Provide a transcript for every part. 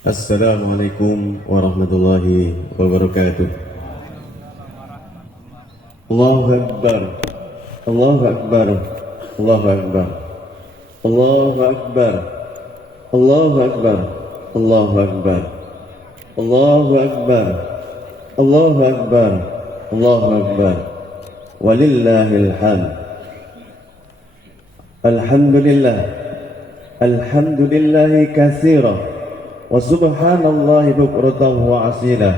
Assalamualaikum warahmatullahi wabarakatuh. Allahu Akbar, Allahu Akbar, Allahu Akbar, Allahu Akbar, Allahu Akbar, Allahu Akbar, Allahu Akbar, Allahu Akbar, Allahu Akbar, walillahil hamd. Alhamdulillah, alhamdulillahi katsira wa subhanallahi bukratan wa asila.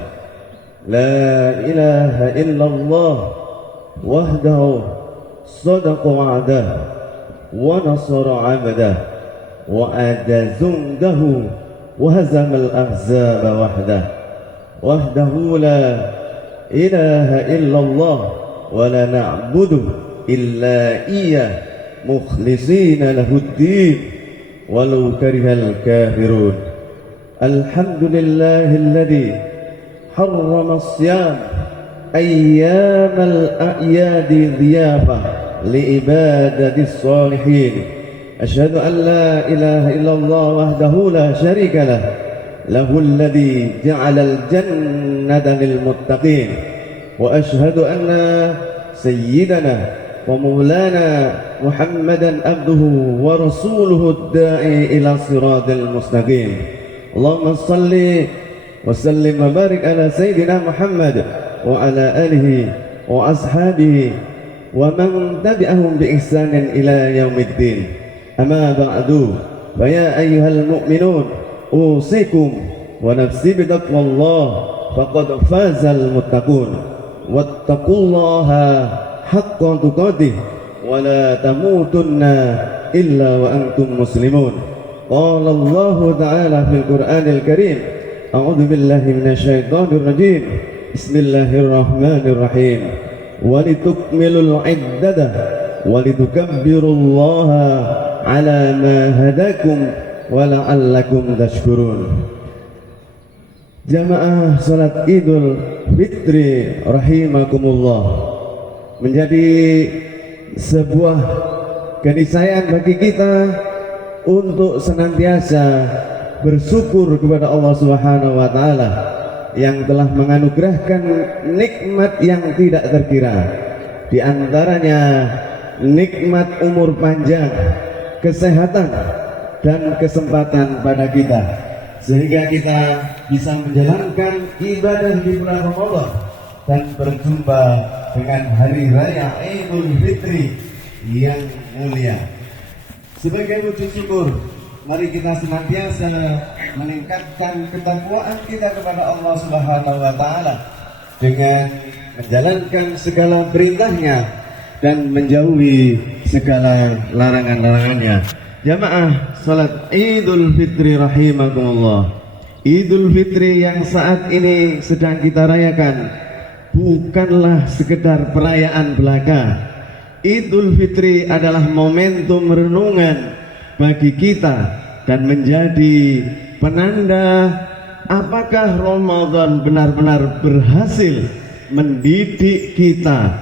La ilaha illallah wahdahu sadaqa wa'dah wa nasara 'abdah wa ada zundahu wa hazama al-ahzaba wahdahu la ilaha illallah wa la na'budu illa iyyah mukhlishina lahud-din walau karihal kafirun. Alhamdulillahilladzi harrama as-siyam ayyamal a'yadi dhiyafah liibadati as-salihin. Asyhadu an la ilaha illallah wahdahu la syarika lah, lahul ladzi ja'alal jannata lil muttaqin. Wa asyhadu anna sayyidana wa maulana Muhammadan abduhu wa rasuluhu ad-da'i ila siratal mustaqim. Allahumma salli wa sallim wa barik ala sayyidina Muhammad wa ala alihi wa ashabihi wa man tabi'ahum bi ihsanin ila yaumiddin. Amma ba'du, fa ya ayyuhal mu'minun usikum wa nafsi bi taqwallah faqad fazal muttaqun. Wattaqullaha haqqa tuqatih wa la tamutunna illa wa antum muslimun. Qala Allah Ta'ala fil Qur'anil Karim, a'udzu billahi minasyaitonir rajim. Bismillahirrahmanirrahim. Walitukmilul 'iddata walitukabbirullaha 'ala ma hadakum wa la'allakum tashkurun. Jamaah salat Idul Fitri rahimakumullah, menjadi sebuah keniscayaan bagi kita untuk senantiasa bersyukur kepada Allah Subhanahu wa taala yang telah menganugerahkan nikmat yang tidak terkira. Di antaranya nikmat umur panjang, kesehatan dan kesempatan pada kita, sehingga kita bisa menjalankan ibadah di bulan Ramadan dan berjumpa dengan hari raya Idul Fitri yang mulia. Sebagai wujud syukur, mari kita senantiasa meningkatkan ketakwaan kita kepada Allah Subhanahu wa taala dengan menjalankan segala perintahnya dan menjauhi segala larangan-larangannya. Jamaah salat Idul Fitri rahimakumullah. Idul Fitri yang saat ini sedang kita rayakan bukanlah sekedar perayaan belaka. Idul Fitri adalah momentum renungan bagi kita dan menjadi penanda apakah Ramadan benar-benar berhasil mendidik kita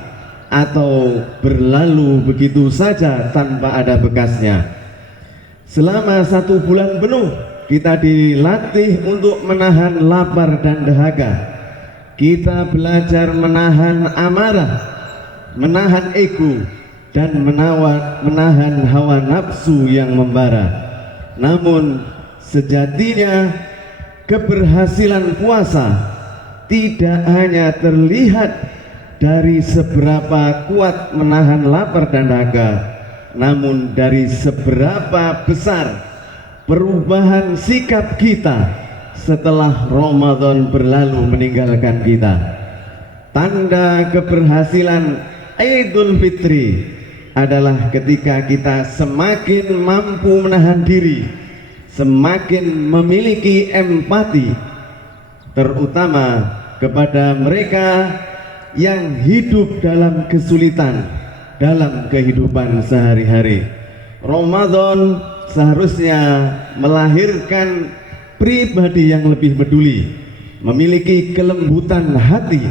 atau berlalu begitu saja tanpa ada bekasnya. Selama 1 bulan penuh kita dilatih untuk menahan lapar dan dahaga. Kita belajar menahan amarah, menahan ego, dan menahan hawa nafsu yang membara. Namun sejatinya keberhasilan puasa tidak hanya terlihat dari seberapa kuat menahan lapar dan dahaga, namun dari seberapa besar perubahan sikap kita setelah Ramadan berlalu meninggalkan kita. Tanda keberhasilan Idul Fitri adalah ketika kita semakin mampu menahan diri, semakin memiliki empati, terutama kepada mereka yang hidup dalam kesulitan dalam kehidupan sehari-hari. Ramadan seharusnya melahirkan pribadi yang lebih peduli, memiliki kelembutan hati,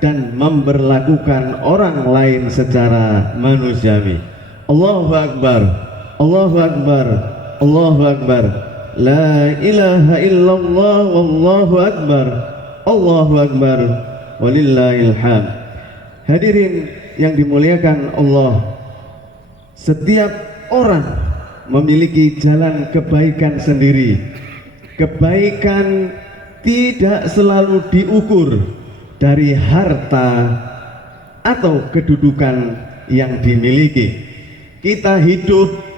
dan memperlakukan orang lain secara manusiawi. Allahu Akbar, Allahu Akbar, Allahu Akbar. La ilaha illallah wallahu akbar. Allahu akbar walillahil hamd. Hadirin yang dimuliakan Allah, setiap orang memiliki jalan kebaikan sendiri. Kebaikan tidak selalu diukur dari harta atau kedudukan yang dimiliki. Kita hidup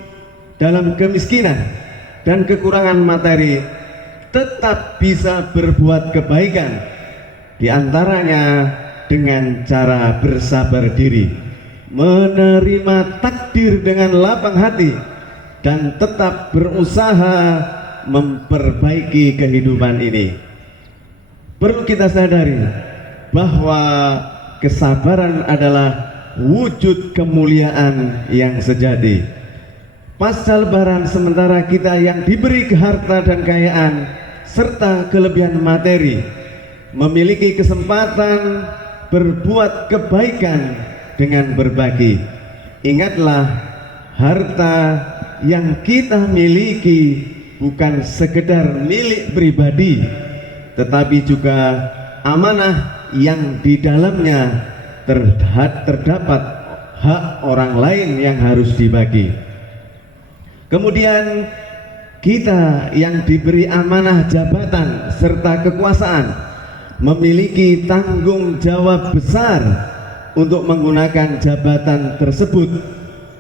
dalam kemiskinan dan kekurangan materi, tetap bisa berbuat kebaikan, di antaranya dengan cara bersabar diri, menerima takdir dengan lapang hati, dan tetap berusaha memperbaiki kehidupan ini. Perlu kita sadari bahwa kesabaran adalah wujud kemuliaan yang sejati. Pasca Lebaran, sementara kita yang diberi harta dan kekayaan serta kelebihan materi memiliki kesempatan berbuat kebaikan dengan berbagi. Ingatlah, harta yang kita miliki bukan sekedar milik pribadi, tetapi juga amanah yang di dalamnya terdapat hak orang lain yang harus dibagi. Kemudian kita yang diberi amanah jabatan serta kekuasaan memiliki tanggung jawab besar untuk menggunakan jabatan tersebut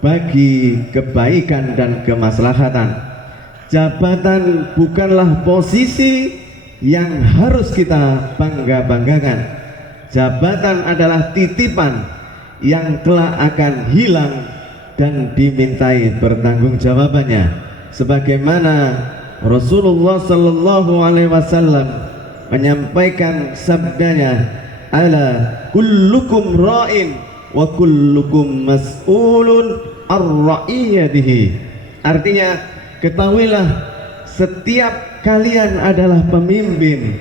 bagi kebaikan dan kemaslahatan. Jabatan bukanlah posisi yang harus kita bangga-banggakan. Jabatan adalah titipan yang kelak akan hilang dan dimintai pertanggungjawabannya, sebagaimana Rasulullah sallallahu alaihi wasallam menyampaikan sabdanya, ala kullukum ra'in wa kullukum mas'ulun ar-ra'iyatihi. Artinya, ketahuilah, setiap kalian adalah pemimpin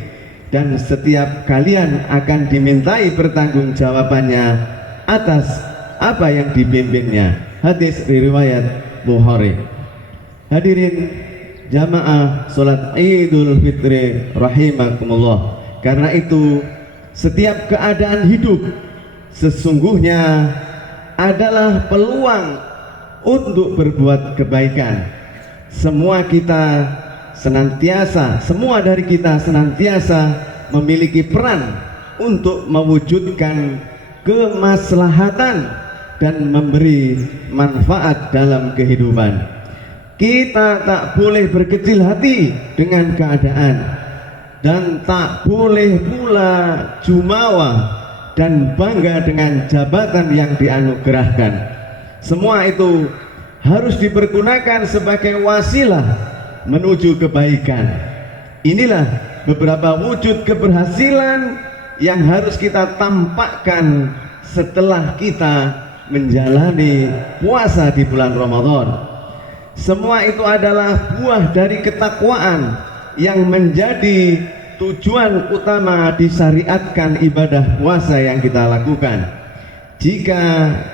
dan setiap kalian akan dimintai pertanggungjawabannya atas apa yang dipimpinnya. Hadis riwayat Bukhari. Hadirin jamaah salat Idul Fitri rahimakumullah. Karena itu, setiap keadaan hidup sesungguhnya adalah peluang untuk berbuat kebaikan. Semua dari kita senantiasa memiliki peran untuk mewujudkan kemaslahatan dan memberi manfaat dalam kehidupan. Kita tak boleh berkecil hati dengan keadaan, dan tak boleh pula jumawa dan bangga dengan jabatan yang dianugerahkan. Semua itu harus dipergunakan sebagai wasilah menuju kebaikan. Inilah beberapa wujud keberhasilan yang harus kita tampakkan setelah kita menjalani puasa di bulan Ramadan. Semua itu adalah buah dari ketakwaan yang menjadi tujuan utama disyariatkan ibadah puasa yang kita lakukan. Jika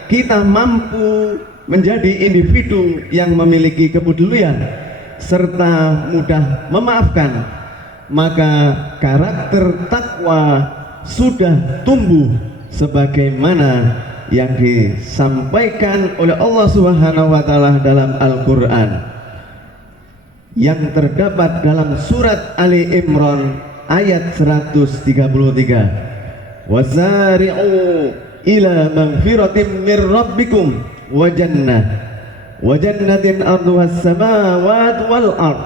kita mampu menjadi individu yang memiliki kepedulian serta mudah memaafkan, maka karakter takwa sudah tumbuh sebagaimana yang disampaikan oleh Allah Subhanahu wa taala dalam Al-Qur'an, yang terdapat dalam surat Ali Imran ayat 133. Wasari'u ila magfiratin mir rabbikum wa jannatin arduhas samawati wal ard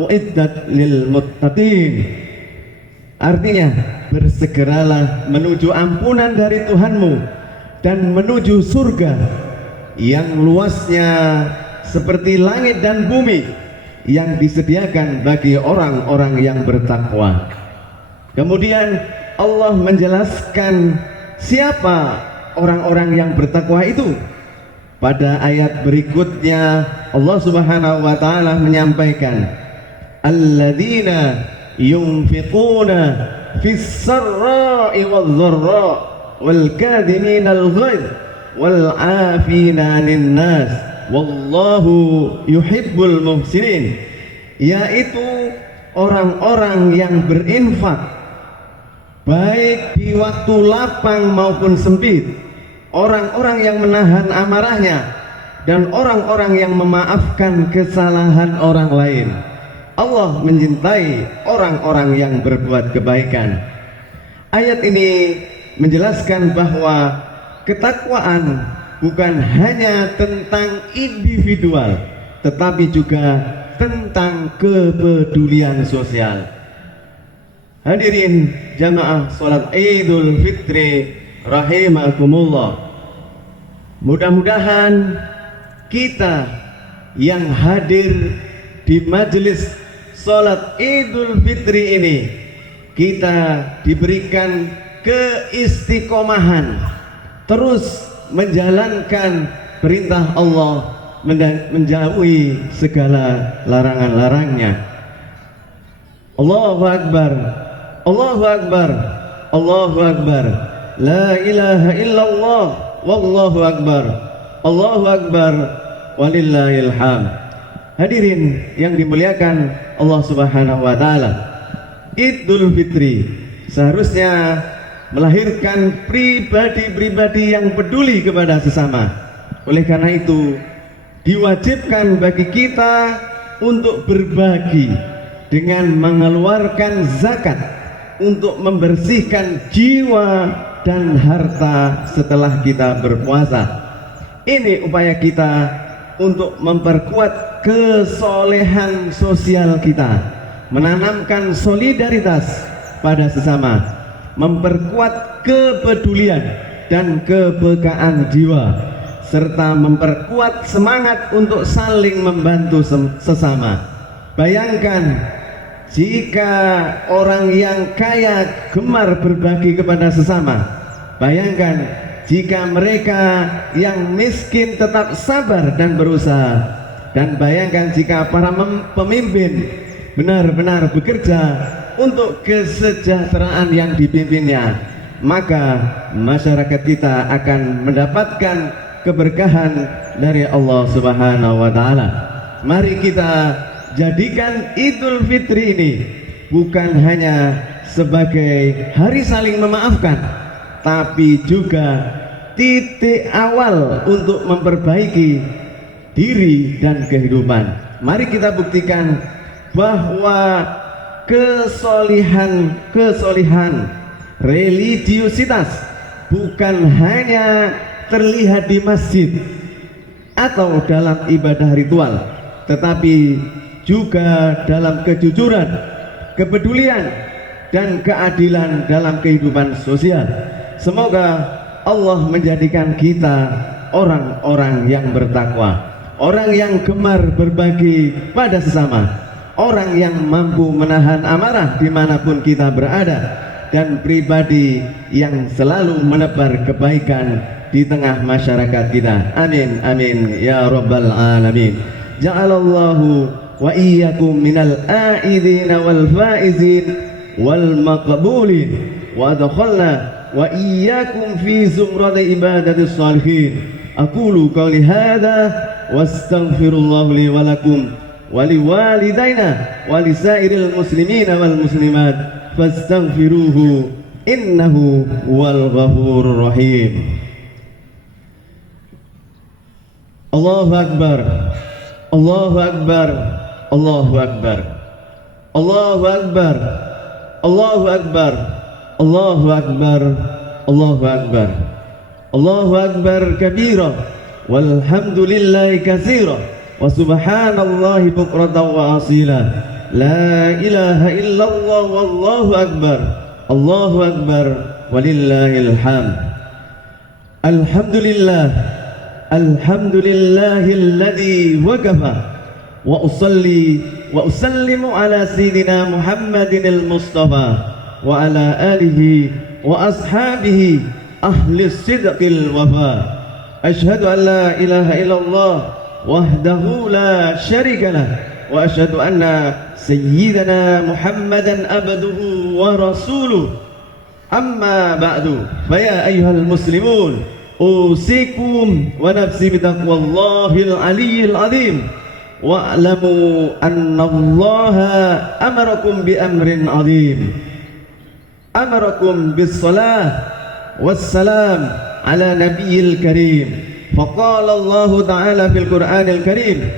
uiddat lil muttaqin. Artinya, bersegeralah menuju ampunan dari Tuhanmu dan menuju surga yang luasnya seperti langit dan bumi, yang disediakan bagi orang-orang yang bertakwa. Kemudian Allah menjelaskan siapa orang-orang yang bertakwa itu. Pada ayat berikutnya Allah Subhanahu wa taala menyampaikan, alladzina yunfiquna fis sarra'i wal dharra wal kadhimina al ghaidh wal 'afina 'anil nas wallahu yuhibbul muhsinin. yaitu orang-orang yang berinfak baik di waktu lapang maupun sempit, orang-orang yang menahan amarahnya, dan orang-orang yang memaafkan kesalahan orang lain. Allah mencintai orang-orang yang berbuat kebaikan. Ayat ini menjelaskan bahwa ketakwaan bukan hanya tentang individual, tetapi juga tentang kepedulian sosial. Hadirin jamaah salat Idul Fitri rahimakumullah. Mudah-mudahan kita yang hadir di majelis salat Idul Fitri ini, kita diberikan keistiqomahan terus menjalankan perintah Allah, menjauhi segala larangan-larangnya. Allahu Akbar, Allahu Akbar, Allahu Akbar, la ilaha illallah, wallahu akbar, Allahu Akbar, walillahil hamd. Hadirin yang dimuliakan Allah Subhanahu wa taala, Idul Fitri seharusnya melahirkan pribadi-pribadi yang peduli kepada sesama. Oleh karena itu, diwajibkan bagi kita untuk berbagi dengan mengeluarkan zakat untuk membersihkan jiwa dan harta setelah kita berpuasa. Ini upaya kita untuk memperkuat kesolehan sosial kita, menanamkan solidaritas pada sesama, memperkuat kepedulian dan kepekaan jiwa, serta memperkuat semangat untuk saling membantu sesama. Bayangkan jika orang yang kaya gemar berbagi kepada sesama, bayangkan jika mereka yang miskin tetap sabar dan berusaha, dan bayangkan jika para pemimpin benar-benar bekerja untuk kesejahteraan yang dipimpinnya, maka masyarakat kita akan mendapatkan keberkahan dari Allah Subhanahu wa taala. Mari kita jadikan Idul Fitri ini bukan hanya sebagai hari saling memaafkan, tapi juga titik awal untuk memperbaiki diri dan kehidupan. Mari kita buktikan bahwa kesolihan religiusitas bukan hanya terlihat di masjid atau dalam ibadah ritual, tetapi juga dalam kejujuran, kepedulian, dan keadilan dalam kehidupan sosial. Semoga Allah menjadikan kita orang-orang yang bertakwa, orang yang gemar berbagi pada sesama, orang yang mampu menahan amarah dimanapun kita berada, dan pribadi yang selalu menebar kebaikan di tengah masyarakat kita. Amin, amin, ya rabbal alamin. Ja'alallahu wa iyyakum minal a'idina wal faizin wal maqbulin wa adkhalna wa iyyakum fi zumrati ibadatis salihin. Aqulu qawli hadha wastaghfirullah li wa lakum wa liwalidayna wa lisairil muslimina wal muslimat fastaghfiruhu innahu wal ghafurur rahim. Allahu Akbar, Allahu Akbar, Allahu Akbar, Allahu Akbar, Allahu Akbar, Allahu Akbar, Allahu Akbar, Allahu Akbar kabira, walhamdulillahi katsira, wa subhanallahi bukratan wa asila, la ilaha illallah wallahu akbar, Allahu Akbar, walillahil hamd. Alhamdulillah, alhamdulillahilladzi waqafa wa usalli wa usallimu ala sayyidina Muhammadinil Mustafa wa ala alihi wa ashabihi ahli sidqil wafa. Ashhadu an la ilaha illallah wahdahu la syarika lah, wa ashhadu anna sayyidina Muhammadan abduhu wa rasuluh. Amma ba'du, fa ya ayyuhal muslimun, usikum wa nafsi bitaqwallahil aliyyil azim. wa'lamu annallaha amarakum bi amrin azim, amarakum bis salah wassalam ala nabiyil karim. Faqala Allah ta'ala fil Qur'anil karim,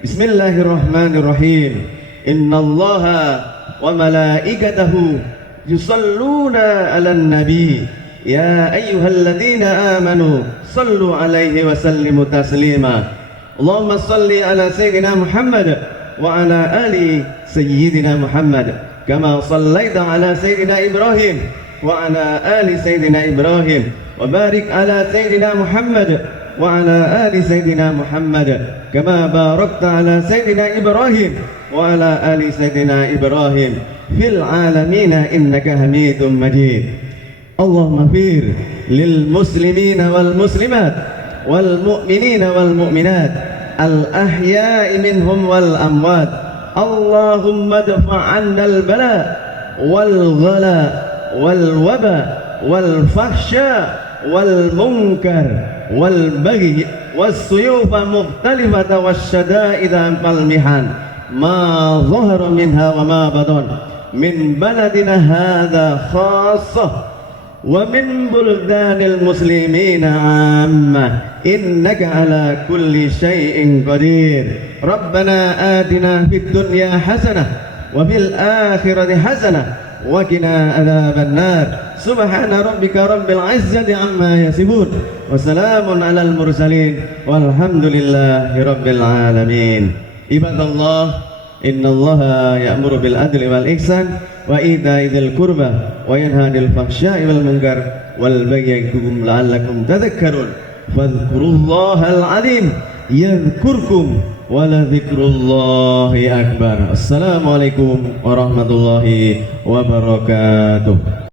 bismillahirrahmanirrahim, innallaha wa malaikatahu yusalluna 'alan nabi ya ayyuhalladzina amanu sallu 'alaihi wa sallimu taslima. Allahumma salli ala sayyidina Muhammad wa ala ali sayyidina Muhammad kama sallaita ala sayyidina Ibrahim wa ala ali sayyidina Ibrahim wa barik ala sayyidina Muhammad wa ala ali sayyidina Muhammad kama barakta ala sayyidina Ibrahim wa ala ali sayyidina Ibrahim fil alamin innaka Hamidum Majid. Allahumma fir lil muslimina wal muslimat wal mu'minina wal mu'minat al ahya'i minhum wal amwat. Allahumma dfa' 'anna al bala wal ghala wal waba wal fahsya wal munkar wal baghi was suyufa mukhtalifata wasyada'ida wal mihan ma dhahara minha wa ma batan min baladina hadha khassah wa min buldanil muslimina 'ammah innaka ala kulli syai'in qadir. Rabbana atina fid dunya hasanah wa fil akhirati hasanah wa qina adzaban nar. Subhana rabbika rabbil izzati amma yasifun wa salamun alal mursalin walhamdulillahi rabbil alamin. Ibadallah, innallaha ya'muru bil adli wal ihsan wa ita'i dzil qurba wa yanha 'anil fahsya'i wal munkar wal baghi ya'idukum la'allakum tadhakkarun. Fadhkurullahal 'azim yadhkurkum wa la dzikrullahi akbar. Assalamualaikum warahmatullahi wabarakatuh.